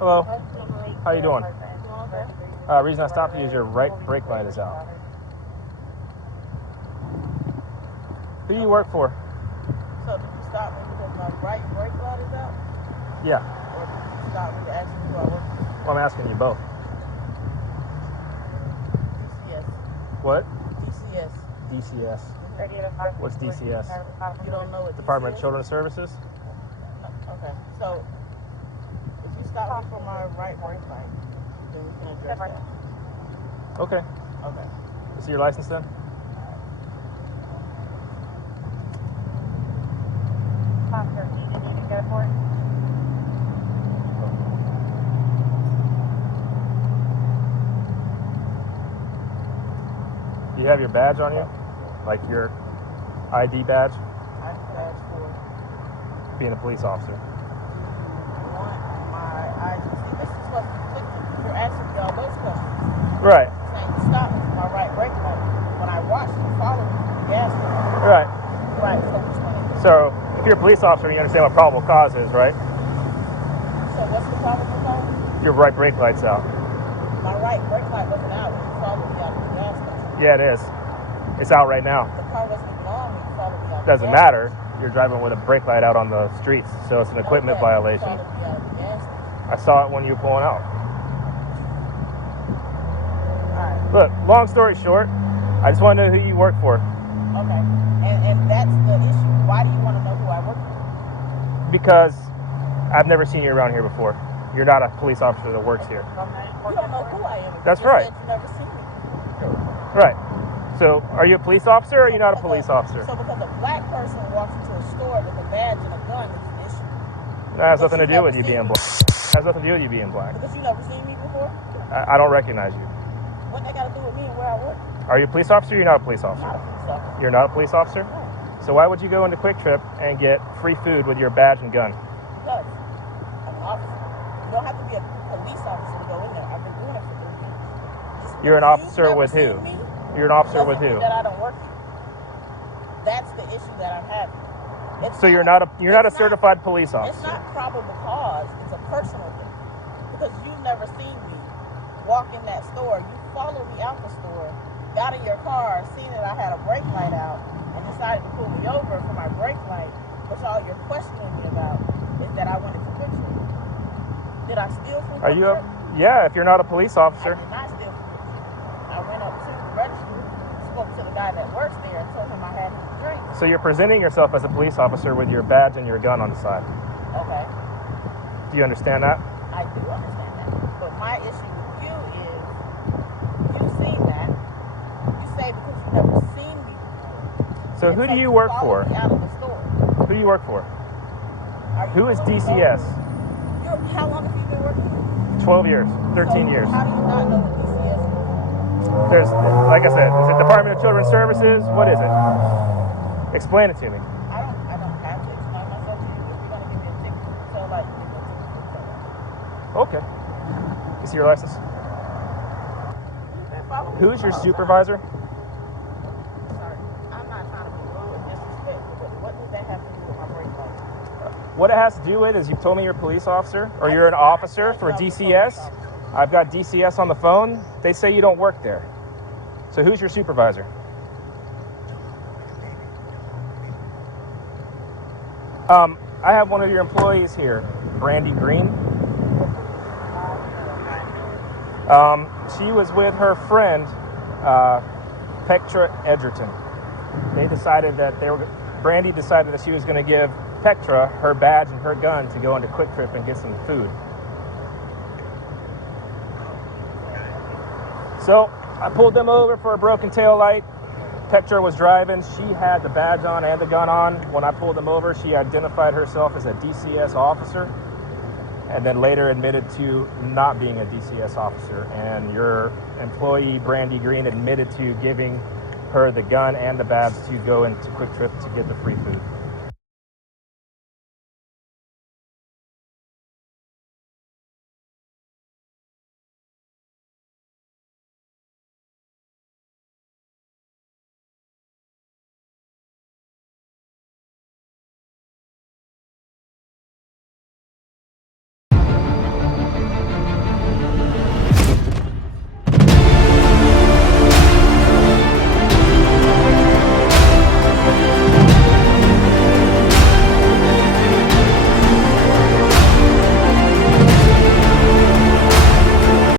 Hello. How you doing? Reason I stopped you is your right brake light is out. Who do you work for? So did you stop me because my right brake light is out? Yeah. Or did you stop me to ask me who I work for? Well, I'm asking you both. DCS. What? DCS. DCS. What's DCS? You don't know what Department DCS? of Children's Services? No. Okay. So if you stop me for my right brake light, then we can address that. Okay. Okay. Is your license then? Officer, do you need to go for it? Do you have your badge on you? Like your ID badge? I badge for Being a police officer. want my ID. See, this is what's conflicting. You're asking me all those questions. Right. Saying you stopped me for my right brake light. When I watched you follow me to the gas station. Right. Right. So which one is it? So, if you're a police officer, you understand what probable cause is, right? So what's the probable cause? Your right brake light's out. My right brake light wasn't out when you followed me out of the gas station. Yeah, it is. It's out right now. The car wasn't even on when you followed me out. Doesn't matter. You're driving with a brake light out on the streets, so it's an equipment violation. You followed me out of the gas station. I saw it when you were pulling out. Alright. Look, long story short, I just want to know who you work for. Okay. And that's the issue. Why do you want to know who I work for? Because I've never seen you around here before. You're not a police officer that works here. You don't know who I am. You That's just right. said you never seen me. Right. So, are you a police officer or are you not a police officer? So because a black person walks into a store with a badge and a gun is an issue. That has nothing to do with you being black. Has nothing to do with you being black. Because you never seen me before? I don't recognize you. What they got to do with me and where I work? Are you a police officer or you're not a police I'm officer? not a police officer. You're not a police officer? No. So why would you go into Quick Trip and get free food with your badge and gun? Because I'm an officer. You don't have to be a police officer to go in there. I've been doing it for 3 years. Just You're an because officer you've with never who? seen me You're an officer with doesn't who? mean that I don't work here. That's the issue that I'm having. So you're not a certified police It's officer. not probable cause. It's a personal thing. Because you've never seen me walk in that store. You followed me out the store, got in your car, seen that I had a brake light out, and decided to pull me over for my brake light, which all you're questioning me about is that I went into Quick Trip. Did I steal from Are Quick you Trip? Yeah, if you're not a police I officer. did not steal from Quick Trip. I went up to the register, spoke to the guy that works there, and told him I had his drink. So you're presenting yourself as a police officer with your badge and your gun on the side. Okay. Do you understand that? I do understand that. But my issue with you is, you've seen that. You say because you've never seen me before. So who do you work for? Me out of the store. Who do you work for? Are you Who is pulling me DCS? over? How long have you been working here? 12 years, 13 So years. How do you not know what DCS is? There's, like I said, is it Department of Children's Services? What is it? Explain it to me. I don't have to explain myself to you. If you're gonna give me a ticket, tell like you give me a ticket to tell that. Okay. You see your license? You've been following me Who's for your a long supervisor? time. Sorry, I'm not trying to be rude or disrespectful, but what does that have to do with my brake light? What it has to do with is you've told me you're a police officer or you're an officer for DCS. I've got DCS on the phone. They say you don't work there. So who's your supervisor? I have one of your employees here, Brandy Green. She was with her friend, Petra Edgerton. They decided that Brandy decided that she was going to give Petra her badge and her gun to go into Quick Trip and get some food. So I pulled them over for a broken tail light. Petra was driving. She had the badge on and the gun on. When I pulled them over, she identified herself as a DCS officer and then later admitted to not being a DCS officer. And your employee, Brandy Green, admitted to giving her the gun and the badge to go into Quick Trip to get the free food.